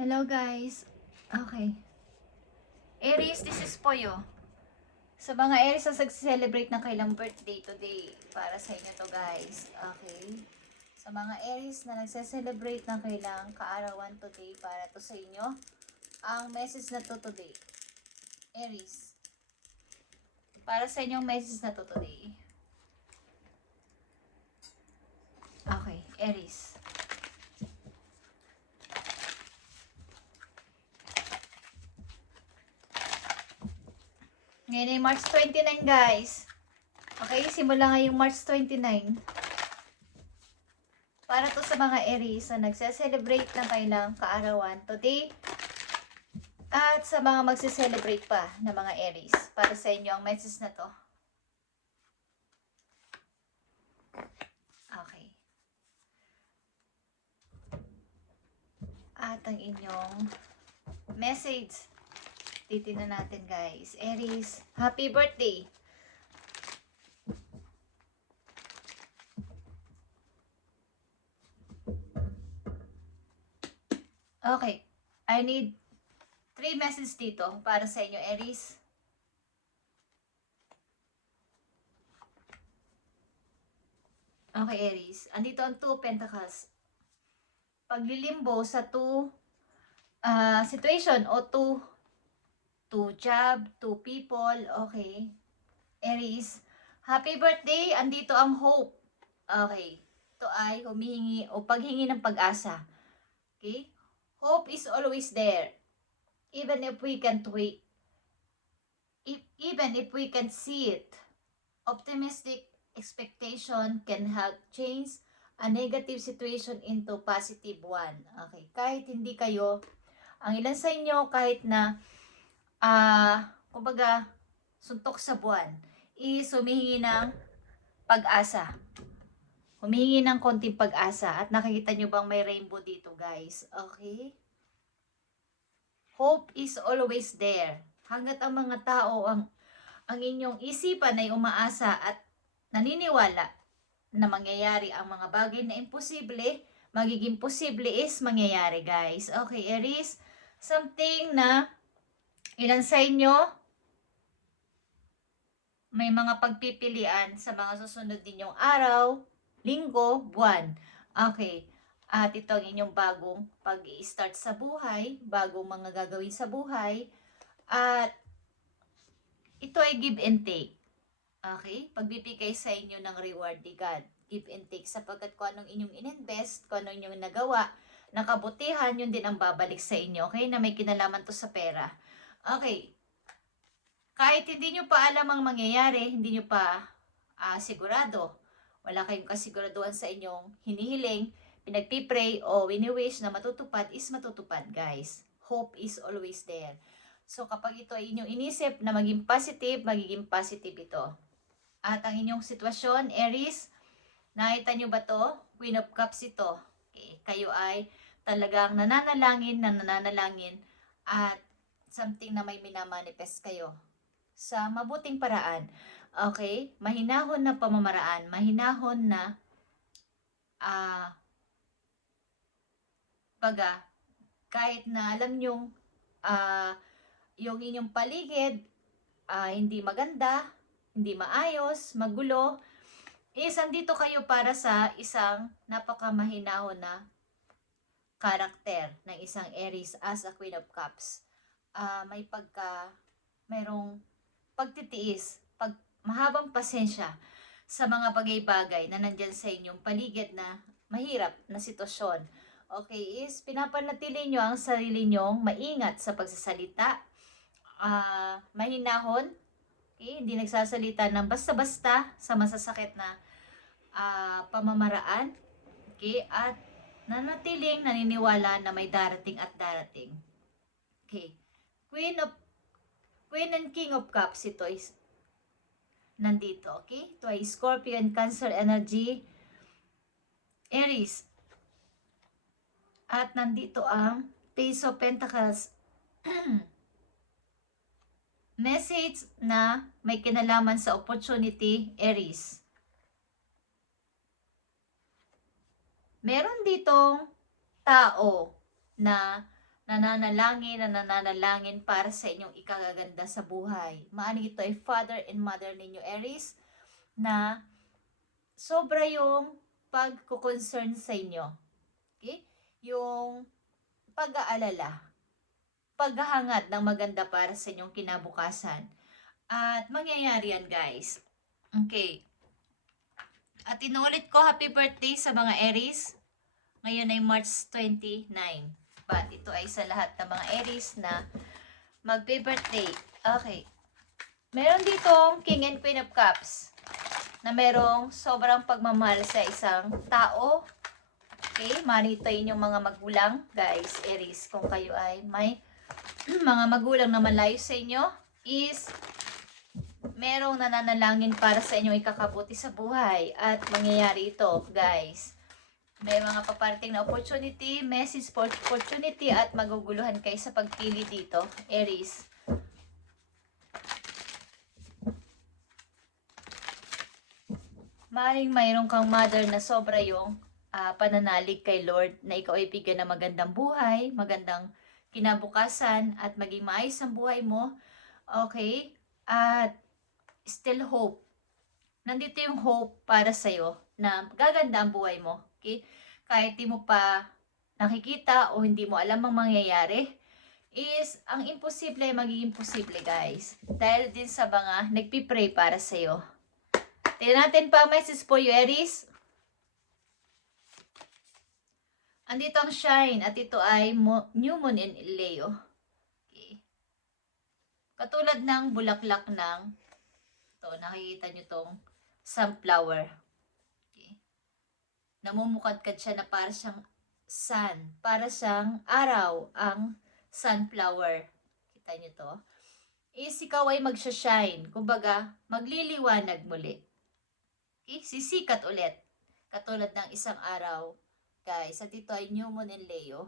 Hello guys. Okay. Aries, this is po you. Sa mga Aries na nag-celebrate ng kailang birthday today, para sa inyo to guys. Okay. Sa mga Aries na nagse-celebrate ng kailang kaarawan today, para to sa inyo, ang message na to today. Aries. Para sa inyo ang message na to today. Okay, Aries. Ngayon ay March 29 guys. Okay, simula ngayong March 29. Para to sa mga Aries na nagse-celebrate ng kailang kaarawan today. At sa mga magse-celebrate pa na mga Aries. Para sa inyo ang message na to. Okay. At ang inyong message. Titignan natin guys. Aries, happy birthday! Okay. I need 3 messages dito para sa inyo, Aries. Okay, Aries. Andito ang 2 Pentacles. Paglilimbo sa 2 situation o 2 job, 2 people. Okay. Aries, happy birthday! Andito ang hope. Okay. Ito ay humihingi o paghingi ng pag-asa. Okay? Hope is always there. Even if we can't wait. Even if we can see it. Optimistic expectation can help change a negative situation into positive one. Okay. Kahit hindi kayo, ang ilan sa inyo, kahit na, kumbaga, suntok sa buwan, is humihingi ng pag-asa. Humihingi ng konting pag-asa. At nakikita nyo bang may rainbow dito, guys? Okay? Hope is always there. Hanggat ang mga tao, ang inyong isipan ay umaasa at naniniwala na mangyayari ang mga bagay na imposible, magiging posible is mangyayari, guys. Okay, Aries? Something na ilan sa inyo may mga pagpipilian sa mga susunod ninyong araw, linggo, buwan. Okay. At ito ang inyong bagong pag-i-start sa buhay, bagong mga gagawin sa buhay. At ito ay give and take. Okay? Pagbibigay sa inyo ng reward ni God. Give and take. Sapagkat kung anong inyong ininvest, kung anong inyong nagawa, nakabutihan, yun din ang babalik sa inyo. Okay? Na may kinalaman to sa pera. Okay. Kahit hindi nyo pa alam ang mangyayari, hindi nyo pa sigurado, wala kayong kasiguraduhan sa inyong hinihiling, pinagpipray o wini-wish na matutupad is matutupad, guys. Hope is always there. So, kapag ito ay inyong inisip na maging magiging positive ito. At ang inyong sitwasyon, Aries, nakita nyo ba to? Queen of Cups ito. Okay. Kayo ay talagang nananalangin at something na may minamanifest kayo sa mabuting paraan. Okay? Mahinahon na pamamaraan, mahinahon na kahit na alam nyong yung inyong paligid hindi maganda, hindi maayos, magulo, is andito kayo para sa isang napakamahinahon na karakter ng isang Aries as a Queen of Cups. Mayroong pagtitiis, mahabang pasensya sa mga bagay-bagay na nandyan sa inyong paligid na mahirap na sitwasyon. Okay, is pinapanatili nyo ang sarili nyong maingat sa pagsasalita, mahinahon, okay, hindi nagsasalita ng basta-basta sa masasakit na pamamaraan, okay, at nanatiling naniniwala na may darating at darating. Okay, Queen and King of Cups, ito is nandito, okay? Ito ay Scorpio and Cancer energy, Aries. At nandito ang Page of Pentacles. Message na may kinalaman sa opportunity, Aries. Meron ditong tao na nananalangin para sa inyong ikagaganda sa buhay. Maaaring ito ay father and mother ninyo, Aries, na sobra yung pagko-concern sa inyo. Okay? Yung pag-aalala, paghahangad ng maganda para sa inyong kinabukasan. At mangyayari yan, guys. Okay. At inuulit ko, happy birthday sa mga Aries. Ngayon ay March 29. But ito ay sa lahat ng mga Aries na magbe-birthday. Okay. Meron ditong King and Queen of Cups na merong sobrang pagmamahal sa isang tao. Okay, marito inyong mga magulang, guys, Aries, kung kayo ay may mga magulang na malayo sa inyo, is merong nananalangin para sa inyong ikakabuti sa buhay at mangyayari ito, guys. May mga paparating na opportunity, message for opportunity at maguguluhan kayo sa pagpili dito, Aries. Maring mayroon kang mother na sobra yung pananalig kay Lord na ikaw ay bigyan ng magandang buhay, magandang kinabukasan at maging maayos ang buhay mo. Okay? At still hope. Nandito yung hope para sa'yo na gaganda ang buhay mo. Okay? Kahit di mo pa nakikita o hindi mo alam ang mangyayari, is ang imposible ay magiging posible, guys. Dahil din sa mga nagpipray para sa'yo. Tingnan natin pa message for you, Aries. Andito ang shine at ito ay new moon in Leo. Okay. Katulad ng bulaklak ng to, nakikita nyo tong sunflower. Okay. Namumukadkad siya na para siyang sun, para siyang araw ang sunflower. Kita nyo to? Is ikaw ay magsha-shine, kumbaga magliliwanag muli. Okay? Sisikat ulit. Katulad ng isang araw. Guys, at ito ay new moon in Leo.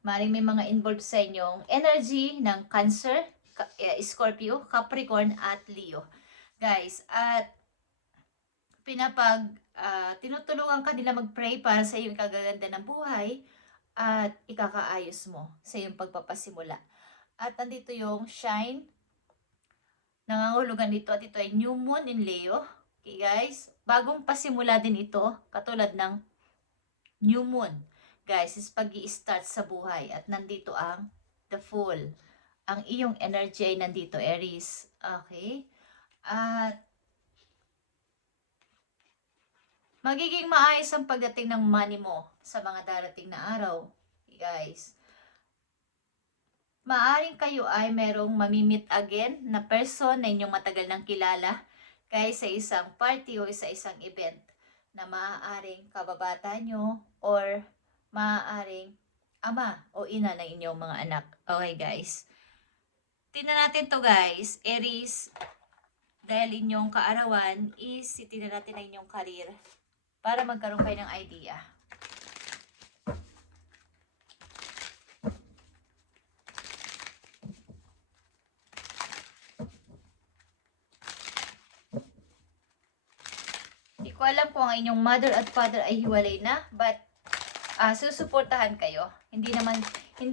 Maring may mga involved sa inyong energy ng Cancer, Scorpio, Capricorn at Leo. Guys, at tinutulungan ka nila mag-pray para sa iyong kagaganda ng buhay at ikakaayos mo sa iyong pagpapasimula. At andito yung shine. Nangangulugan dito at ito ay new moon in Leo. Okay, guys? Bagong pasimula din ito, katulad ng new moon. Guys, is pag-i-start sa buhay at nandito ang the full. Ang iyong energy ay nandito, Aries. Okay? At magiging maayos ang pagdating ng money mo sa mga darating na araw. Okay, guys? Maaring kayo ay merong mamimit again na person na inyong matagal nang kilala guys sa isang party o sa isang event na maaaring kababata nyo or maaaring ama o ina ng inyong mga anak. Okay, guys. Tingnan natin to, guys. Aries, dahil inyong kaarawan is tingnan natin ang inyong career para magkaroon kayo ng idea. Hindi ko alam kung ang inyong mother at father ay hiwalay na, but susuportahan kayo. Hindi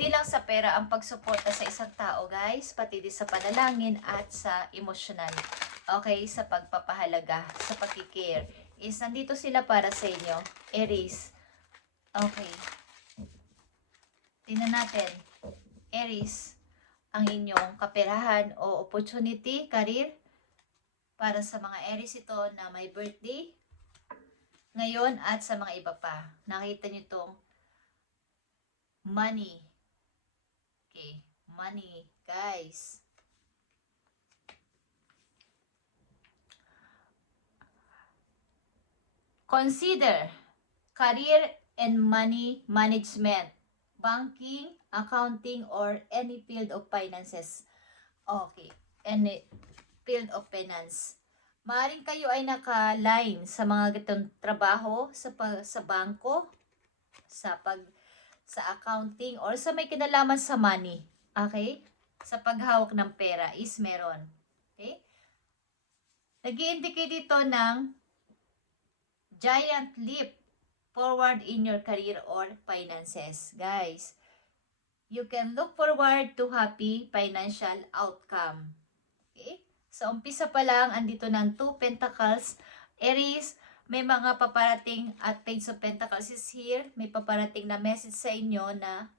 lang sa pera ang pagsuporta sa isang tao, guys, pati din sa panalangin at sa emosyonal. Okay, sa pagpapahalaga, sa pagkikare. Is nandito sila para sa inyo, Aries. Okay. Tingnan natin, Aries, ang inyong kaperahan o opportunity, career, para sa mga Aries ito na may birthday ngayon at sa mga iba pa. Nakita nyo itong money. Okay, money, guys. Consider career and money management, banking, accounting, or any field of finances. Okay, any field of finance. Maaring kayo ay naka-line sa mga ganitong trabaho sa bangko, sa accounting, or sa may kinalaman sa money. Okay? Sa paghawak ng pera is meron. Okay? Nag-i-indicate dito ng giant leap forward in your career or finances. Guys, you can look forward to happy financial outcome. Okay? So, umpisa pa lang, andito ng 2 Pentacles. Aries, may mga paparating at Page of Pentacles is here. May paparating na message sa inyo na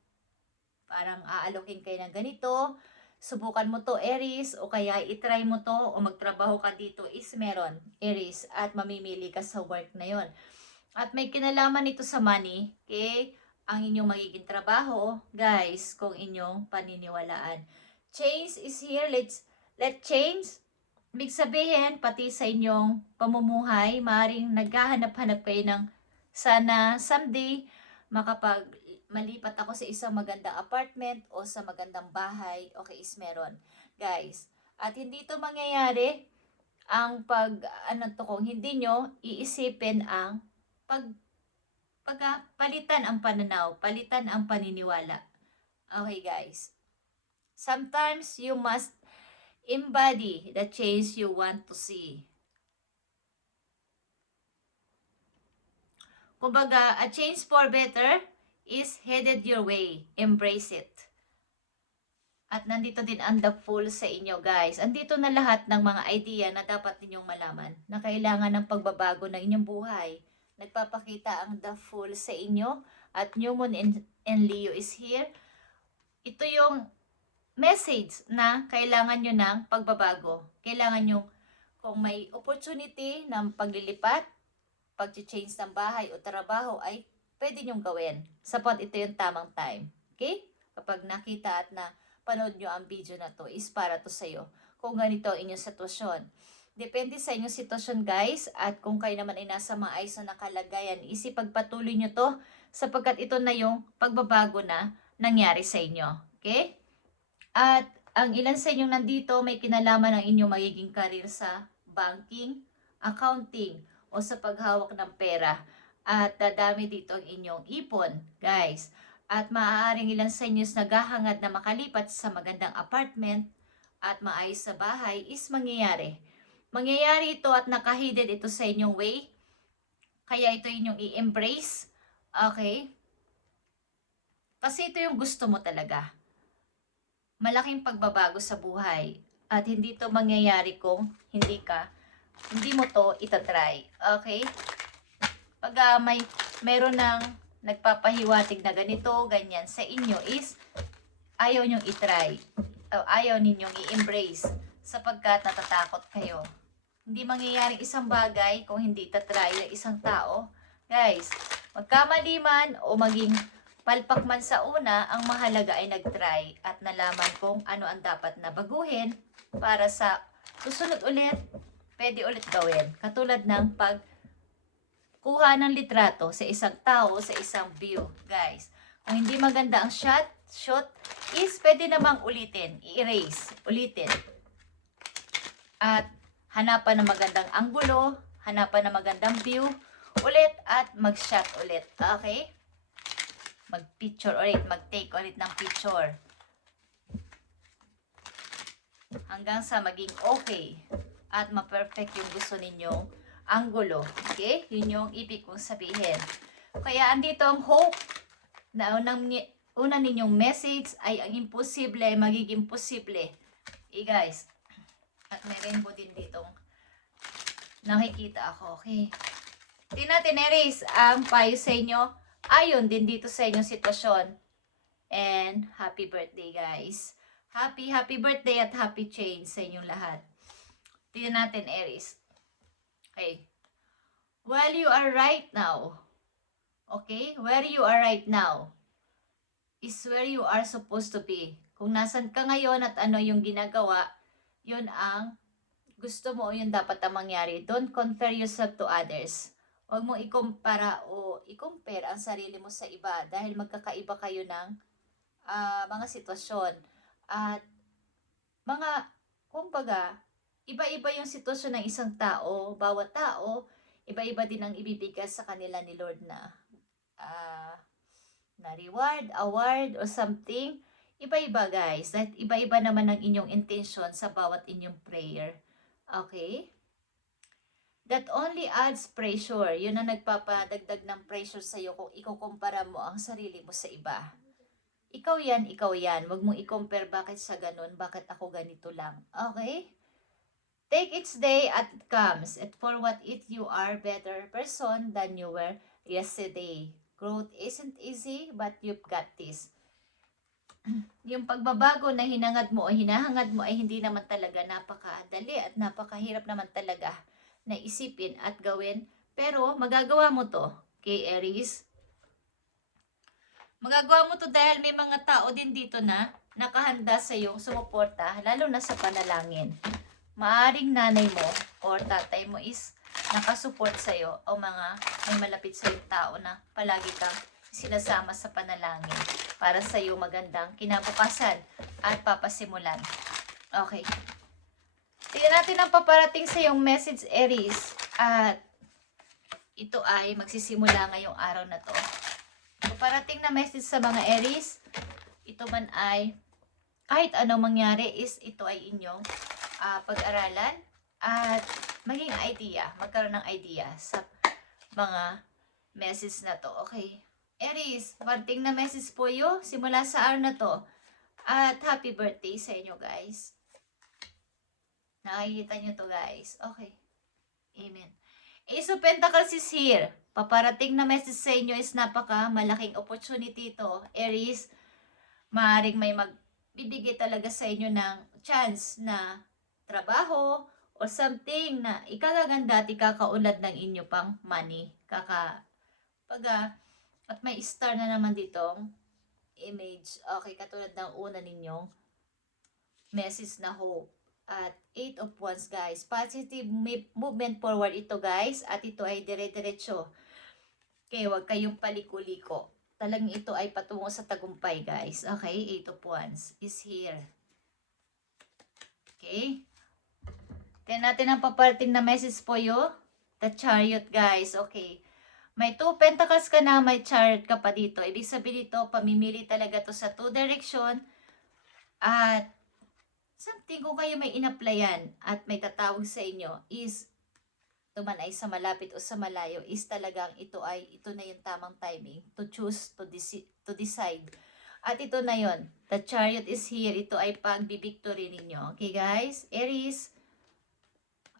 parang aalokin kayo ng ganito. Subukan mo to, Aries, o kaya itry mo to, o magtrabaho ka dito is meron, Aries, at mamimili ka sa work na yon. At may kinalaman ito sa money, okay? Ang inyong magiging trabaho, guys, kung inyong paniniwalaan. Change is here. Let change. Ibig sabihin, pati sa inyong pamumuhay, maaaring naghahanap-hanap kayo ng sana someday malipat ako sa isang magandang apartment o sa magandang bahay. Okay, is meron. Guys, at hindi ito mangyayari ang kung hindi nyo iisipin ang palitan ang pananaw, palitan ang paniniwala. Okay, guys. Sometimes you must embody the change you want to see. Kumbaga, a change for better is headed your way. Embrace it. At nandito din ang the Fool sa inyo, guys. Andito na lahat ng mga idea na dapat ninyong malaman na kailangan ng pagbabago ng inyong buhay. Nagpapakita ang the Fool sa inyo at New Moon and Leo is here. Ito yung message na kailangan nyo ng pagbabago. Kailangan nyo, kung may opportunity ng paglilipat, pag-change ng bahay o trabaho ay pwede nyong gawin. Sapat ito yung tamang time. Okay? Kapag nakita at na panood nyo ang video na to, is para to sa'yo. Kung ganito ang inyong sitwasyon. Depende sa inyong sitwasyon, guys. At kung kayo naman ay nasa maayos na kalagayan, isipagpatuloy nyo to sapagkat ito na yung pagbabago na nangyari sa inyo. Okay? At ang ilan sa inyong nandito may kinalaman ng inyong magiging career sa banking, accounting, o sa paghawak ng pera. At dadami dito ang inyong ipon, guys. At maaaring ilan sa inyo naghahangad na makalipat sa magandang apartment at maayos sa bahay is mangyayari. Mangyayari ito at nakahidden ito sa inyong way. Kaya ito inyong i-embrace. Okay? Kasi ito yung gusto mo talaga. Malaking pagbabago sa buhay. At hindi ito mangyayari kung hindi mo to itatry. Okay? Pag mayroon ng nagpapahiwatig na ganito, ganyan sa inyo is ayaw nyong itry. Ayaw ninyong i-embrace sapagkat natatakot kayo. Hindi mangyayaring isang bagay kung hindi itatry ng isang tao. Guys, magkamali man o maging palpak man sa una, ang mahalaga ay nag-try at nalaman kung ano ang dapat na baguhin para sa susunod ulit, pwede ulit gawin. Katulad ng pagkuha ng litrato sa isang tao, sa isang view. Guys, kung hindi maganda ang shot is pwede namang ulitin, i-erase, ulitin. At hanapan ng magandang anggulo, hanapan ng magandang view, ulit at mag-shot ulit. Okay? Mag-picture ulit, mag-take ulit ng picture. Hanggang sa maging okay at ma-perfect yung gusto ninyong anggulo. Okay? Yun yung ibig kong sabihin. Kaya andito ang hope na una ninyong message ay ang imposible ay magiging posible. Guys, at may rainbow din ditong nakikita ako. Okay? Tingnan natin, Aries, ang payo sa inyo. Ayon din dito sa inyong sitwasyon. And happy birthday, guys. Happy birthday at happy change sa inyong lahat. Tingnan natin, Aries. Okay. Well, you are right now. Okay? Where you are right now is where you are supposed to be. Kung nasan ka ngayon at ano yung ginagawa, yun ang gusto mo o yun dapat ang mangyari. Don't compare yourself to others. Huwag mong ikumpara o i-compare ang sarili mo sa iba dahil magkakaiba kayo ng mga sitwasyon. At kumbaga, iba-iba yung sitwasyon ng isang tao. Bawat tao, iba-iba din ang ibibigay sa kanila ni Lord na reward, award, or something. Iba-iba, guys. At iba-iba naman ang inyong intention sa bawat inyong prayer. Okay? that only adds pressure. Yun ang nagpapadagdag ng pressure sa'yo kung ikukumpara mo ang sarili mo sa iba. Ikaw yan, ikaw yan. Huwag mong i-compare bakit sa ganun, bakit ako ganito lang. Okay? Take each day as it comes, and for what it you are better person than you were yesterday. Growth isn't easy, but you've got this. Yung pagbabago na hinangad mo o hinahangad mo ay hindi naman talaga napakadali at napakahirap naman talaga na isipin at gawin. Pero magagawa mo to, kay Aries. Magagawa mo to dahil may mga tao din dito na nakahanda sa iyong sumuporta, lalo na sa panalangin. Maaring nanay mo or tatay mo is nakasupport sa iyo o mga may malapit sa iyong tao na palagi kang sinasama sa panalangin para sa iyong magandang kinabukasan at papasimulan. Okay. Tingnan natin ang paparating sa iyong message, Aries. At ito ay magsisimula ngayong araw na to. Paparating na message sa mga Aries, ito man ay kahit anong mangyari is ito ay inyong pag-aralan at maging idea, magkaroon ng idea sa mga message na to. Okay. Aries, parating na message po yo simula sa araw na to. At happy birthday sa inyo, guys. Nakikita nyo to, guys. Okay. Amen. Ace of Pentacles is here. Paparating na message sa inyo is napaka malaking opportunity to. Aries, maaaring may magbibigay talaga sa inyo ng chance na trabaho o something na ikagaganda at ikakaunlad ng inyo pang money. At may star na naman ditong image. Okay, katulad ng una ninyong message na hope. At 8 of Wands, guys. Positive movement forward ito, guys. At ito ay dire-diretso. Okay, huwag kayong paliko-liko. Talagang ito ay patungo sa tagumpay, guys. Okay, 8 of Wands is here. Okay. Tingnan natin ang paparating na message po yo. The Chariot, guys. Okay. May 2 pentacles ka na, may chariot ka pa dito. Ibig sabihin dito, pamimili talaga to sa 2 direction. At something kung kayo may inaplayan at may tatawag sa inyo is ito man ay sa malapit o sa malayo is talagang ito na yung tamang timing to choose, to decide. At ito na yon. The Chariot is here. Ito ay pagbibictory ninyo. Okay, guys? Aries,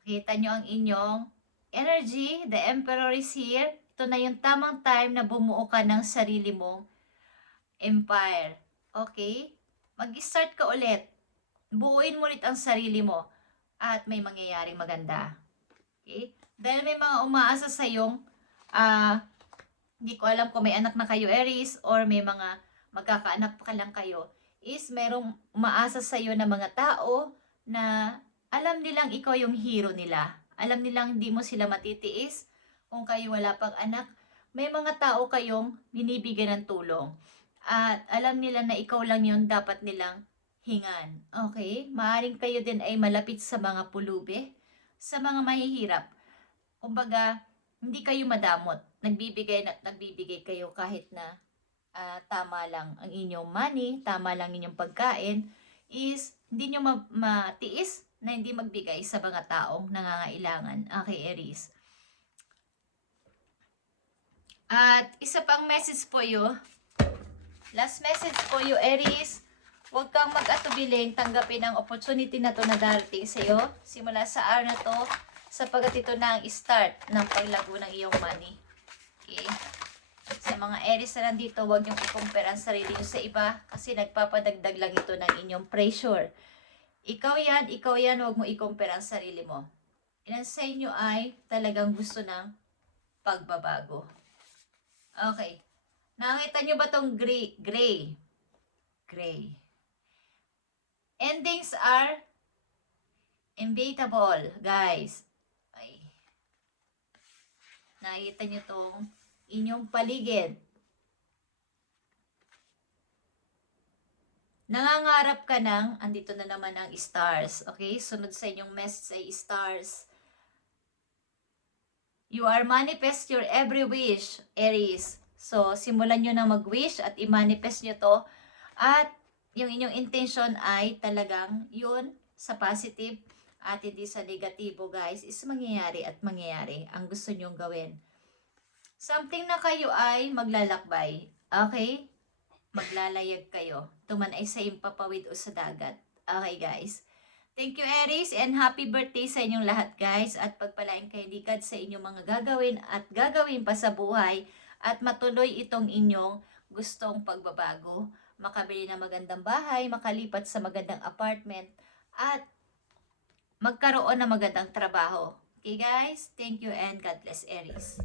kita nyo ang inyong energy. The Emperor is here. Ito na yung tamang time na bumuo ka ng sarili mong empire. Okay? Mag-start ka ulit. Buuin mo ulit ang sarili mo at may mangyayaring maganda. Okay? Dahil may mga umaasa sa iyong, hindi ko alam kung may anak na kayo, Aries, or may mga magkakaanak pa lang kayo, is merong umaasa sa iyo na mga tao na alam nilang ikaw yung hero nila. Alam nilang hindi mo sila matitiis kung kayo wala pang anak. May mga tao kayong binibigyan ng tulong. At alam nila na ikaw lang yun dapat nilang hingan. Okay? Maaring kayo din ay malapit sa mga pulubi, sa mga mahihirap. Kumbaga, hindi kayo madamot. Nagbibigay kayo kahit na tama lang ang inyong money, tama lang inyong pagkain, is hindi nyo matiis na hindi magbigay sa mga taong nangangailangan. Okay, Aries. At isa pang message po yo. Last message po yo, Aries. Huwag kang mag-atubiling tanggapin ang opportunity na to na darating sa iyo simula sa araw na to sapagkat ito na ang start ng paglago ng iyong money. Okay? Sa mga Aries na nandito, huwag niyong i-compare ang sarili niyo sa iba kasi nagpapadagdag lang ito ng inyong pressure. Ikaw yan, huwag mo i-compare ang sarili mo. Ilan sa inyo ay talagang gusto ng pagbabago. Okay. Nakita niyo ba tong gray? Gray. Endings are inevitable, guys. Ay. Nakita nyo tong inyong paligid. Nangangarap ka ng, andito na naman ang stars. Okay? Sunod sa inyong message ay stars. You are manifest your every wish, Aries. So, simulan nyo na mag-wish at i-manifest nyo to. At yung inyong intention ay talagang yun sa positive at hindi sa negatibo guys, is mangyayari at mangyayari ang gusto nyong gawin. Something na kayo ay maglalakbay. Okay? Maglalayag kayo. Tuman ay sa impapawid o sa dagat. Okay guys? Thank you Aries and happy birthday sa inyong lahat guys at pagpalain kayo ni God sa inyong mga gagawin at gagawin pa sa buhay at matuloy itong inyong gustong pagbabago. Makabili ng magandang bahay, makalipat sa magandang apartment at magkaroon ng magandang trabaho. Okay guys? Thank you and God bless Aries.